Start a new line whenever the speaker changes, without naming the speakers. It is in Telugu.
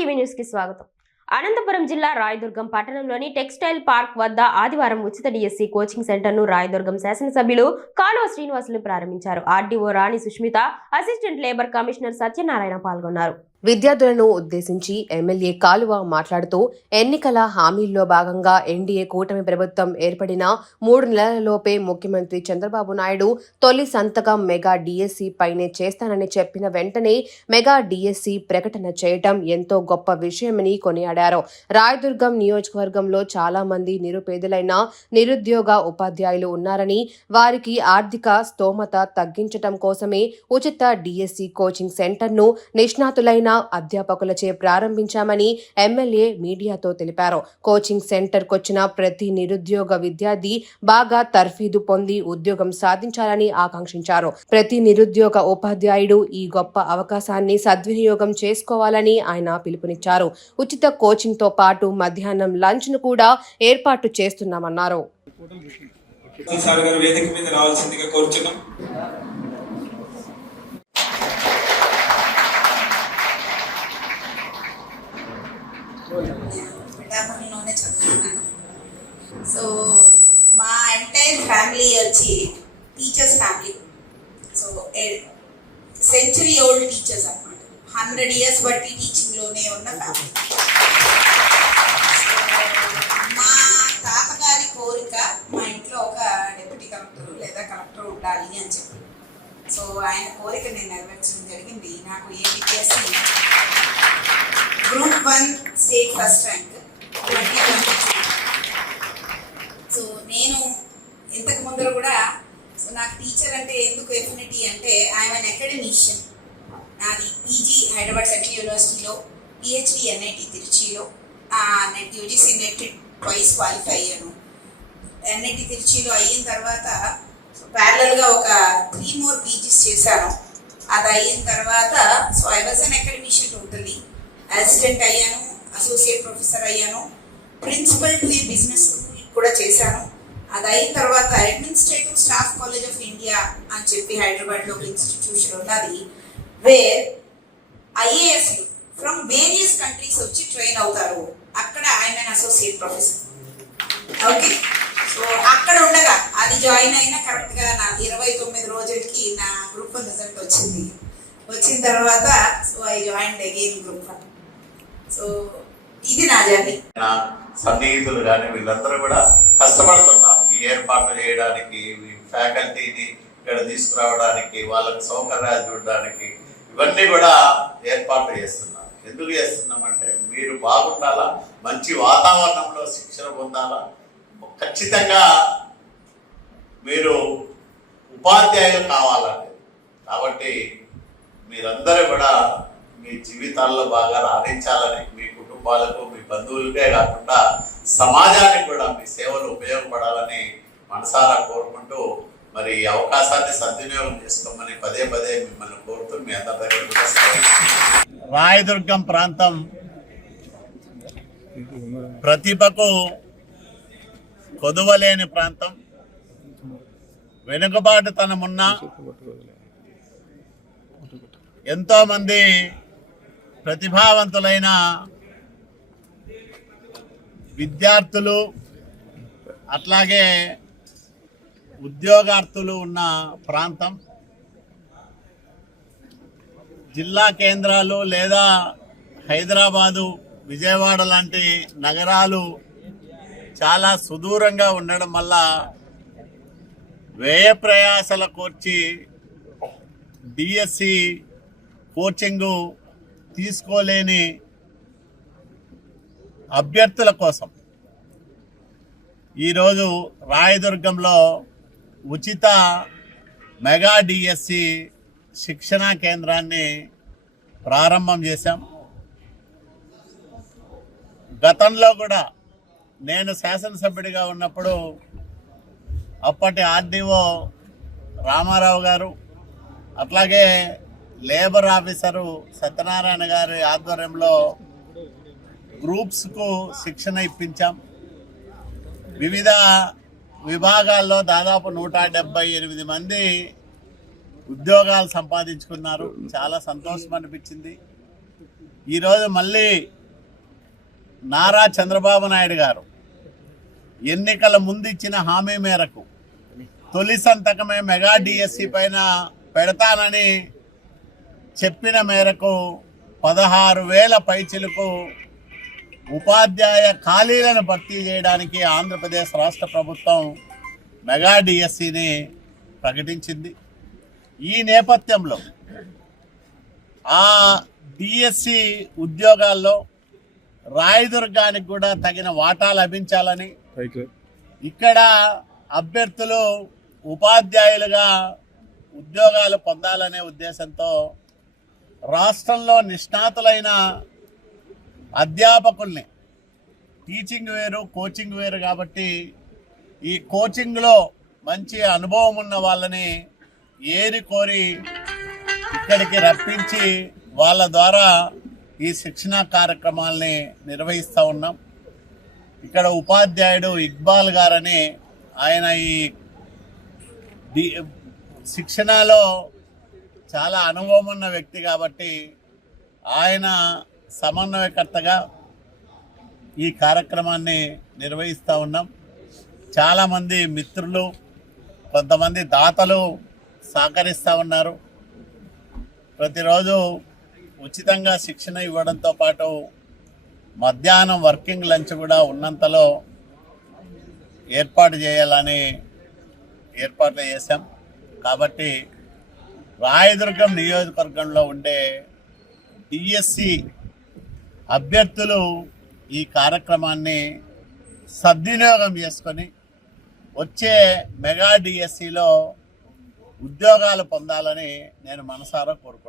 టీవీ న్యూస్కి స్వాగతం. అనంతపురం జిల్లా రాయదుర్గం పట్టణంలోని టెక్స్టైల్ పార్క్ వద్ద ఆదివారం ఉచిత డిఎస్సి కోచింగ్ సెంటర్ను రాయదుర్గం శాసనసభ్యులు కాలువ శ్రీనివాసులు ప్రారంభించారు. RDO Rani Sushmita assistant labour commissioner Satyanarayana పాల్గొన్నారు. విద్యార్థులను ఉద్దేశించి ఎమ్మెల్యే కాలువ మాట్లాడుతూ ఎన్నికల హామీల్లో భాగంగా ఎన్డీఏ కూటమి ప్రభుత్వం ఏర్పడిన మూడు నెలలలోపే ముఖ్యమంత్రి చంద్రబాబు నాయుడు తొలి సంతకం మెగా డీఎస్సీ పైనే చేస్తానని చెప్పిన వెంటనే మెగా డీఎస్సీ ప్రకటన చేయటం ఎంతో గొప్ప విషయమని కొనియాడారు. రాయదుర్గం నియోజకవర్గంలో చాలా మంది నిరుపేదలైన నిరుద్యోగ ఉపాధ్యాయులు ఉన్నారని వారికి ఆర్థిక స్తోమత తగ్గించటం కోసమే ఉచిత డిఎస్సి కోచింగ్ సెంటర్ను నిష్ణాతులైన అధ్యాపకులచే ప్రారంభించామని ఎమ్మెల్యే మీడియాతో తెలిపారు. కోచింగ్ సెంటర్కొచ్చిన ప్రతి నిరుద్యోగ విద్యార్థి బాగా తర్ఫీదు పొంది ఉద్యోగం సాధించాలని ఆకాంక్షించారు. ప్రతి నిరుద్యోగ ఉపాధ్యాయుడు ఈ గొప్ప అవకాశాన్ని సద్వినియోగం చేసుకోవాలని ఆయన పిలుపునిచ్చారు. ఉచిత కోచింగ్తో పాటు మధ్యాహ్నం లంచ్ను కూడా ఏర్పాటు చేస్తున్నామన్నారు.
సార్ గారు వేదిక మీద రావాల్సిందిగా కోరుచున్నాం.
పిఠాపురంలోనే చదువుకున్నాను సో మా ఎంటైర్ ఫ్యామిలీ వచ్చి teachers family so century old teachers అనమాట హండ్రెడ్ ఇయర్స్ బట్టి టీచింగ్లోనే ఉన్న ఫ్యామిలీ మా తాతగారి కోరిక మా ఇంట్లో ఒక డిప్యూటీ కలెక్టర్ లేదా కలెక్టర్ ఉండాలి అని చెప్పి. సో ఆయన కోరిక నేను నెరవేర్చడం జరిగింది. నాకు APSC group one state first rank twenty twenty so నేను ఇంతకు ముందర కూడా సో నాకు టీచర్ అంటే ఎందుకు ఎఫినిటీ అంటే ఐఎమ్ అన్ అకాడమిషియన్ నాది పీజీ హైదరాబాద్ సెంట్రల్ యూనివర్సిటీలో PhD NIT తిరుచిలో net UGC net twice qualify అయ్యాను. ఎన్ఐటి తిరుచిలో అయిన తర్వాత ప్యారలల్గా ఒక త్రీ మోర్ పీజీస్ చేశాను. అది అయిన తర్వాత so I was an academician totally assistant అయ్యాను అసోసియేట్ ప్రొఫెసర్ అయ్యాను. ప్రిన్సిపల్ టు ఏ బిజినెస్ కూడా చేశాను. అది అయిన తర్వాత administrative staff college of India అని చెప్పి హైదరాబాద్లో ఒక ఇన్స్టిట్యూషన్ ఉన్నది where IAS from various countries వచ్చి ట్రైన్ అవుతారు. అక్కడ ఆయన అసోసియేట్ ప్రొఫెసర్ ఓకే సో అక్కడ ఉండగా అది జాయిన్ అయినా కరెక్ట్గా నా ఇరవై తొమ్మిది రోజులకి నా గ్రూప్ వన్ రిజల్ట్ వచ్చింది. వచ్చిన తర్వాత so I join again group one so ఇది నా జర్నీ
నా సన్నిహితులు కానీ వీళ్ళందరూ కూడా కష్టపడుతున్నారు. ఈ ఏర్పాట్లు చేయడానికి ఫ్యాకల్టీని ఇక్కడ తీసుకురావడానికి వాళ్ళకి సౌకర్యాలు చూడడానికి. ఇవన్నీ కూడా ఏర్పాట్లు చేస్తున్నారు ఎందుకు చేస్తున్నామంటే మీరు బాగుండాలా? మంచి వాతావరణంలో శిక్షణ పొందాలా? ఖచ్చితంగా మీరు ఉపాధ్యాయులు కావాలండి. కాబట్టి మీరందరూ కూడా మీ జీవితాల్లో బాగా రాణించాలని మీ కుటుంబాలకు మీ బంధువులకే కాకుండా సమాజానికి కూడా మీ సేవలు ఉపయోగపడాలని మనసారా కోరుకుంటూ మరి ఈ అవకాశాన్ని సద్వినియోగం చేసుకోమని పదే పదే మిమ్మల్ని కోరుతూ మీ అందరి రాయదుర్గం ప్రాంతం ప్రతిభకు కొదువలేని ప్రాంతం. వెనుకబాటుతనమున్న ఎంతో ఎంతోమంది ప్రతిభావంతులైన విద్యార్థులు అట్లాగే ఉద్యోగార్థులు ఉన్న ప్రాంతం. జిల్లా కేంద్రాలు లేదా హైదరాబాదు విజయవాడ లాంటి నగరాలు చాలా సుదూరంగా ఉండడం వల్ల వ్యయ ప్రయాసల కోర్చి డిఎస్సి కోచింగు తీసుకోలేని అభ్యర్థుల కోసం ఈరోజు రాయదుర్గంలో ఉచిత మెగా డిఎస్సి శిక్షణా కేంద్రాన్ని ప్రారంభం చేశాం. గతంలో కూడా నేను శాసనసభ్యుడిగా ఉన్నప్పుడు అప్పటి ఆర్డీఓ రామారావు గారు అట్లాగే లేబర్ ఆఫీసరు సత్యనారాయణ గారి ఆధ్వర్యంలో గ్రూప్స్కు శిక్షణ ఇప్పించాం. వివిధ విభాగాల్లో దాదాపు నూట డెబ్బై ఎనిమిది మంది ఉద్యోగాలు సంపాదించుకున్నారు. చాలా సంతోషం అనిపించింది. ఈరోజు మళ్ళీ నారా చంద్రబాబు నాయుడు గారు ఎన్నికల ముందు ఇచ్చిన హామీ మేరకు తొలి సంతకమే మెగా డిఎస్సి పైన పెడతానని చెప్పిన మేరకు పదహారు వేల పైచిలకు ఉపాధ్యాయ ఖాళీలను భర్తీ చేయడానికి ఆంధ్రప్రదేశ్ రాష్ట్ర ప్రభుత్వం మెగా డిఎస్సిని ప్రకటించింది. ఈ నేపథ్యంలో ఆ డిఎస్సి ఉద్యోగాల్లో రాయదుర్గానికి కూడా తగిన వాటా లభించాలని ఇక్కడ అభ్యర్థులు ఉపాధ్యాయులుగా ఉద్యోగాలు పొందాలనే ఉద్దేశంతో రాష్ట్రంలో నిష్ణాతులైన అధ్యాపకుల్ని. టీచింగ్ వేరు కోచింగ్ వేరు కాబట్టి ఈ కోచింగ్లో మంచి అనుభవం ఉన్న వాళ్ళని ఏరి కోరి ఇక్కడికి రప్పించి వాళ్ళ ద్వారా ఈ శిక్షణా కార్యక్రమాల్ని నిర్వహిస్తూ ఉన్నాం. ఇక్కడ ఉపాధ్యాయుడు ఇక్బాల్ గారని ఆయన ఈ శిక్షణలో చాలా అనుభవం ఉన్న వ్యక్తి కాబట్టి ఆయన సమన్వయకర్తగా ఈ కార్యక్రమాన్ని నిర్వహిస్తూ ఉన్నాం. చాలామంది మిత్రులు కొంతమంది దాతలు సహకరిస్తూ ఉన్నారు. ప్రతిరోజు ఉచితంగా శిక్షణ ఇవ్వడంతో పాటు మధ్యాహ్నం వర్కింగ్ లంచ్ కూడా ఉన్నంతలో ఏర్పాటు చేయాలని ఏర్పాట్లు చేశాం. కాబట్టి రాయదుర్గం నియోజకవర్గంలో ఉండే డిఎస్సి అభ్యర్థులు ఈ కార్యక్రమాన్ని సద్వినియోగం చేసుకొని వచ్చే మెగా డిఎస్సిలో ఉద్యోగాలు పొందాలని నేను మనసారా కోరుకుంటున్నాను.